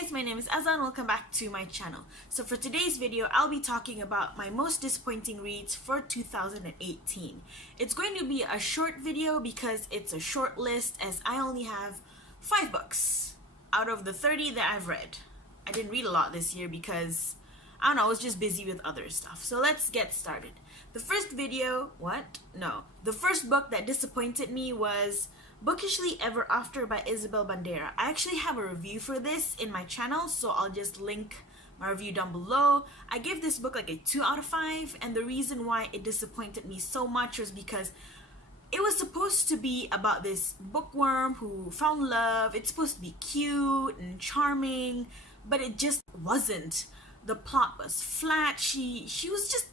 guys, my name is Azan. Welcome back to my channel. So for today's video, I'll be talking about my most disappointing reads for 2018. It's going to be a short video because it's a short list, as I only have 5 books out of the 30 that I've read. I didn't read a lot this year because, I don't know, I was just busy with other stuff. So let's get started. The first book that disappointed me was Bookishly Ever After by Isabel Bandera. I actually have a review for this in my channel, so I'll just link my review down below. I gave this book like a 2 out of 5, and the reason why it disappointed me so much was because it was supposed to be about this bookworm who found love. It's supposed to be cute and charming, but it just wasn't. The plot was flat. She was just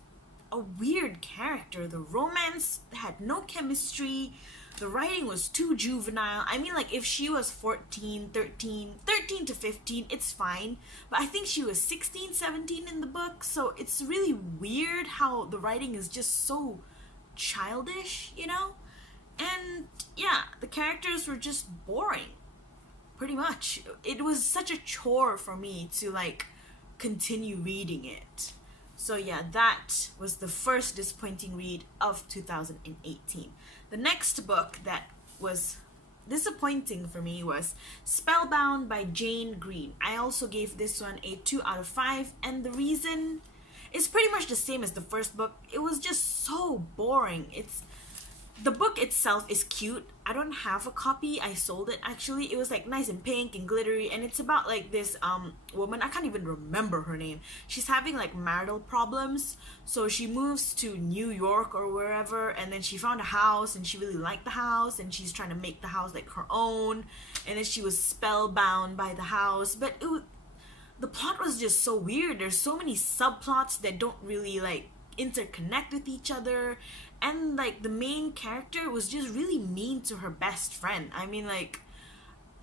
a weird character. The romance had no chemistry. The writing was too juvenile. I mean, like, if she was 13 to 15, it's fine. But I think she was 16, 17 in the book. So it's really weird how the writing is just so childish, you know? And yeah, the characters were just boring. Pretty much. It was such a chore for me to, like, continue reading it. So yeah, that was the first disappointing read of 2018. The next book that was disappointing for me was Spellbound by Jane Green. I also gave this one a 2 out of 5, and the reason is pretty much the same as the first book. It was just so boring. The book itself is cute. I don't have a copy. I sold it actually. It was like nice and pink and glittery, and it's about like this woman. I can't even remember her name. She's having like marital problems, so she moves to New York or wherever, and then she found a house and she really liked the house, and she's trying to make the house like her own, and then she was spellbound by the house. But the plot was just so weird. There's so many subplots that don't really like interconnect with each other, and like the main character was just really mean to her best friend. I mean, like,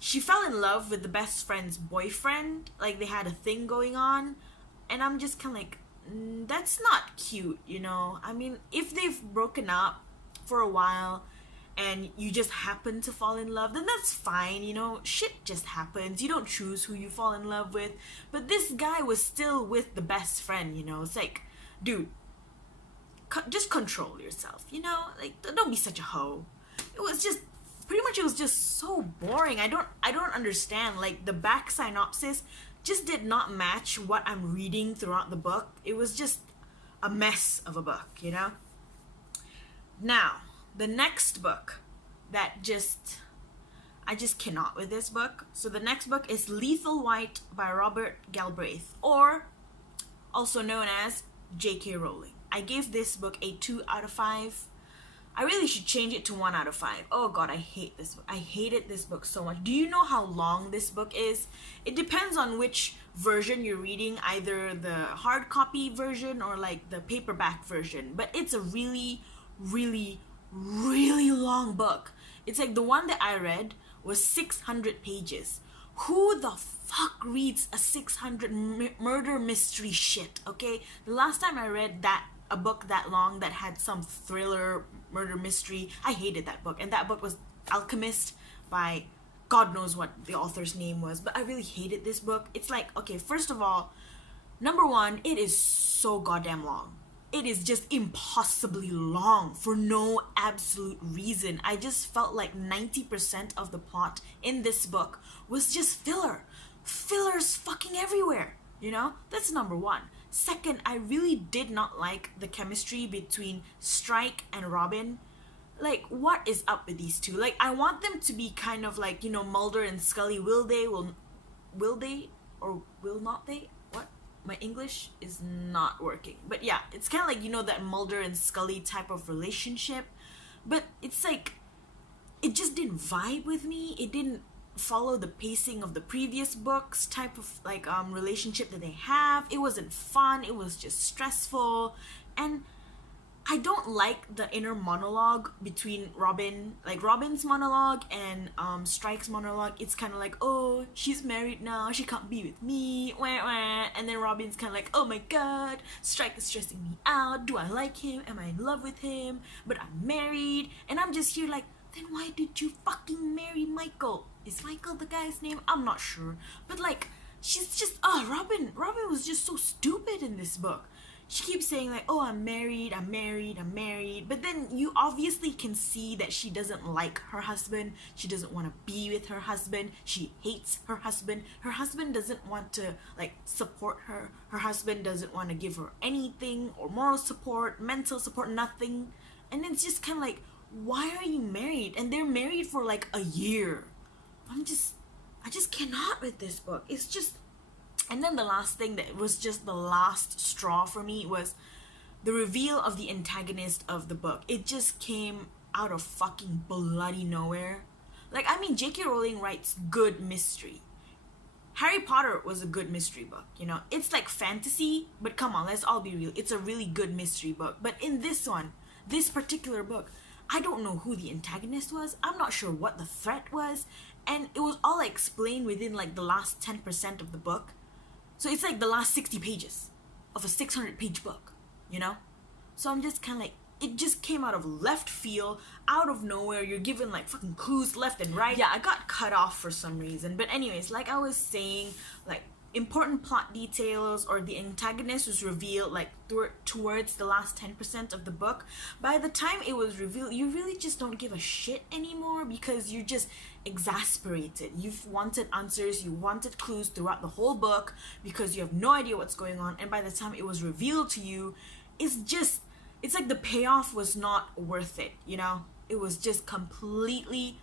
she fell in love with the best friend's boyfriend, like they had a thing going on, and I'm just kind of like, that's not cute, you know? I mean, if they've broken up for a while and you just happen to fall in love, then that's fine, you know? Shit just happens. You don't choose who you fall in love with. But this guy was still with the best friend, you know? It's like, dude, just control yourself, you know? Like, don't be such a hoe. It was just so boring. I don't understand. Like, the back synopsis just did not match what I'm reading throughout the book. It was just a mess of a book, you know? Now, the next book that I just cannot with this book. So the next book is Lethal White by Robert Galbraith, or also known as J.K. Rowling. I gave this book a 2 out of 5. I really should change it to 1 out of 5. Oh god, I hate this book. I hated this book so much. Do you know how long this book is? It depends on which version you're reading, either the hard copy version or like the paperback version. But it's a really, really, really long book. It's like the one that I read was 600 pages. Who the fuck reads a 600 murder mystery shit, okay? The last time I read a book that long that had some thriller murder mystery, I hated that book. And that book was Alchemist by God knows what the author's name was, but I really hated this book. It's like, okay, first of all, number one, it is so goddamn long. It is just impossibly long for no absolute reason. I just felt like 90% of the plot in this book was just filler. Fillers fucking everywhere, you know? That's number one. Second, I really did not like the chemistry between Strike and Robin. Like, what is up with these two? Like, I want them to be kind of like, you know, Mulder and Scully. Will they or will not they? What? My English is not working. But yeah, it's kind of like, you know, that Mulder and Scully type of relationship. But it's like, it just didn't vibe with me. It didn't follow the pacing of the previous books type of like relationship that they have. It wasn't fun. It was just stressful, and I don't like the inner monologue between Robin, like Robin's monologue and Strike's monologue. It's kind of like, oh, she's married now, she can't be with me, wah, wah. And then Robin's kind of like, oh my god, Strike is stressing me out. Do I like him? Am I in love with him? But I'm married, and I'm just here like, then why did you fucking marry Michael? Is Michael the guy's name? I'm not sure. But like, she's just, Robin was just so stupid in this book. She keeps saying like, oh, I'm married, but then you obviously can see that she doesn't like her husband. She doesn't want to be with her husband. She hates her husband. Her husband doesn't want to like support her. Her husband doesn't want to give her anything or moral support, mental support, nothing. And it's just kind of like, why are you married? And they're married for like a year. I just cannot with this book. It's just. And then the last thing that was just the last straw for me was the reveal of the antagonist of the book. It just came out of fucking bloody nowhere. Like, I mean, J.K. Rowling writes good mystery. Harry Potter was a good mystery book, you know? It's like fantasy, but come on, let's all be real. It's a really good mystery book. But in this one, this particular book, I don't know who the antagonist was. I'm not sure what the threat was. And it was all explained within like the last 10% of the book. So it's like the last 60 pages of a 600-page book, you know? So I'm just kind of like, it just came out of left field, out of nowhere. You're given like fucking clues left and right. Yeah, I got cut off for some reason. But anyways, like I was saying, like important plot details or the antagonist was revealed like towards the last 10% of the book. By the time it was revealed, you really just don't give a shit anymore because you're just exasperated. You've wanted answers, you wanted clues throughout the whole book because you have no idea what's going on, and by the time it was revealed to you, it's like the payoff was not worth it, you know? It was just completely,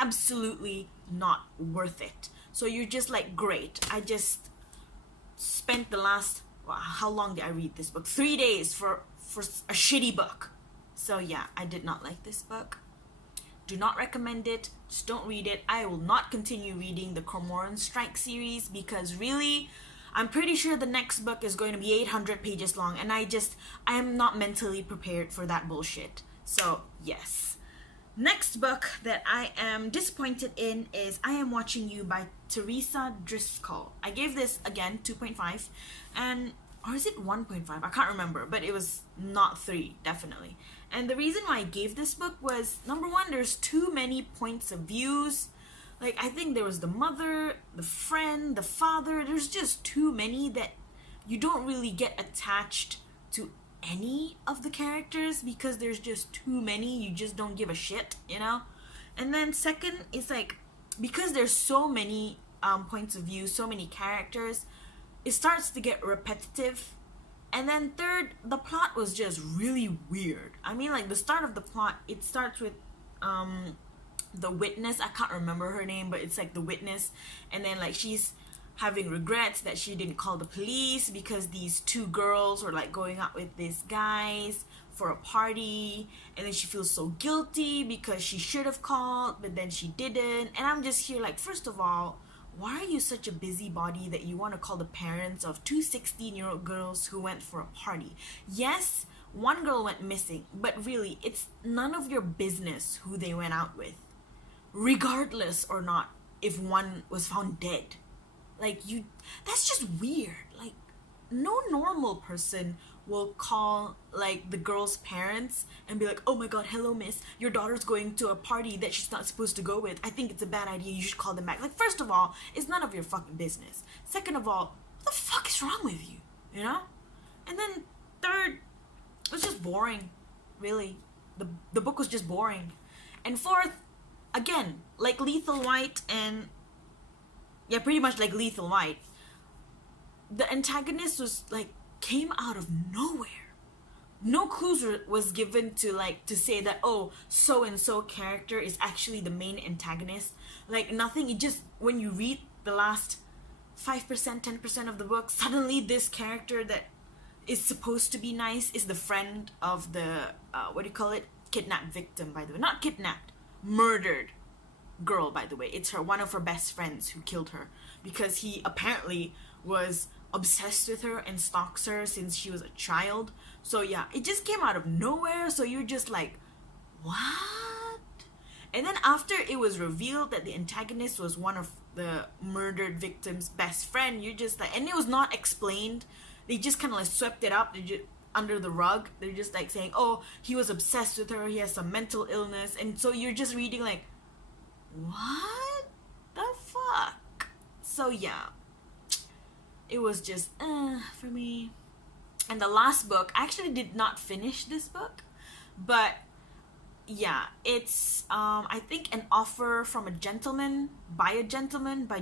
absolutely not worth it. So you're just like, great, I just spent the last, wow, how long did I read this book? 3 days for a shitty book. So yeah, I did not like this book. Do not recommend it. Just don't read it. I will not continue reading the Cormoran Strike series because really, I'm pretty sure the next book is going to be 800 pages long, and I am not mentally prepared for that bullshit. So yes. Next book that I am disappointed in is I Am Watching You by Teresa Driscoll. I gave this, again, 2.5, or is it 1.5? I can't remember, but it was not 3, definitely. And the reason why I gave this book was, number one, there's too many points of views. Like, I think there was the mother, the friend, the father. There's just too many that you don't really get attached to any of the characters because there's just too many. You just don't give a shit, you know? And then second is like, because there's so many points of view, so many characters, it starts to get repetitive. And then third, the plot was just really weird. I mean, like, the start of the plot, it starts with the witness. I can't remember her name, but it's like the witness. And then like she's having regrets that she didn't call the police because these two girls were like going out with these guys for a party, and then she feels so guilty because she should have called but then she didn't. And I'm just here like, first of all, why are you such a busybody that you want to call the parents of two 16-year-old girls who went for a party? Yes, one girl went missing, but really it's none of your business who they went out with, regardless or not if one was found dead. Like, that's just weird. Like, no normal person will call like the girl's parents and be like, oh my god, hello miss, your daughter's going to a party that she's not supposed to go with. I think it's a bad idea, you should call them back. Like, first of all, it's none of your fucking business. Second of all, what the fuck is wrong with you? You know? And then third, it was just boring. Really. The book was just boring. And fourth, again, like Lethal White and yeah, pretty much like Lethal White, the antagonist was like, came out of nowhere. No clues was given to like to say that, oh, so and so character is actually the main antagonist. Like, nothing. It just, when you read the last 5%, 10% of the book, suddenly this character that is supposed to be nice is the friend of the what do you call it, kidnapped victim, by the way. Not kidnapped, murdered girl, by the way. It's one of her best friends who killed her because he apparently was obsessed with her and stalks her since she was a child. So yeah, it just came out of nowhere. So you're just like, what? And then after it was revealed that the antagonist was one of the murdered victim's best friend, you're just like, and it was not explained. They just kind of like swept it up. They just under the rug. They're just like saying, oh, he was obsessed with her, he has some mental illness. And so you're just reading like, what the fuck? So yeah, it was just for me. And the last book, I actually did not finish this book, but yeah, it's I think An Offer from a Gentleman by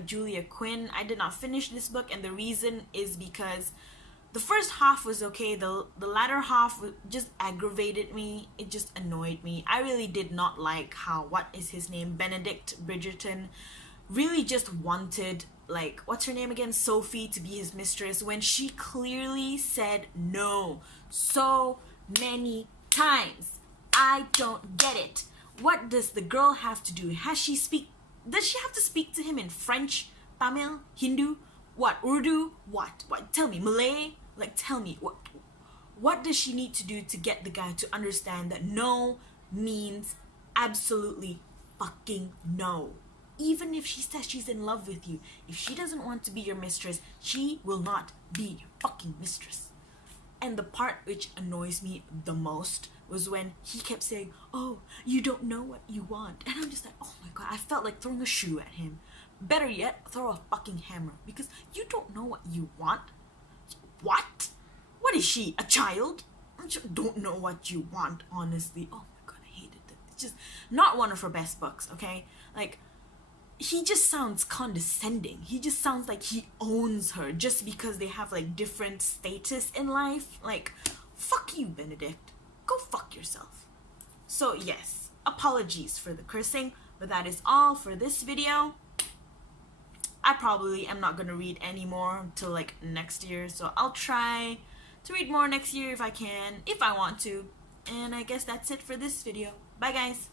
Julia Quinn. I did not finish this book, and the reason is because the first half was okay. The latter half just aggravated me. It just annoyed me. I really did not like how, what is his name, Benedict Bridgerton, really just wanted, like, what's her name again, Sophie, to be his mistress, when she clearly said no so many times. I don't get it. What does the girl have to do? Does she have to speak to him in French, Tamil, Hindu, what, Urdu, what, tell me, Malay? Like, tell me, what does she need to do to get the guy to understand that no means absolutely fucking no? Even if she says she's in love with you, if she doesn't want to be your mistress, she will not be your fucking mistress. And the part which annoys me the most was when he kept saying, oh, you don't know what you want. And I'm just like, oh my god, I felt like throwing a shoe at him. Better yet, throw a fucking hammer, because you don't know what you want. What? What is she, a child? I just don't know what you want, honestly. Oh my god, I hated it. It's just not one of her best books, okay? Like, he just sounds condescending. He just sounds like he owns her just because they have like different status in life. Like, fuck you, Benedict. Go fuck yourself. So yes, apologies for the cursing, but that is all for this video. I probably am not gonna read any more until like next year, so I'll try to read more next year if I can, if I want to. And I guess that's it for this video. Bye guys.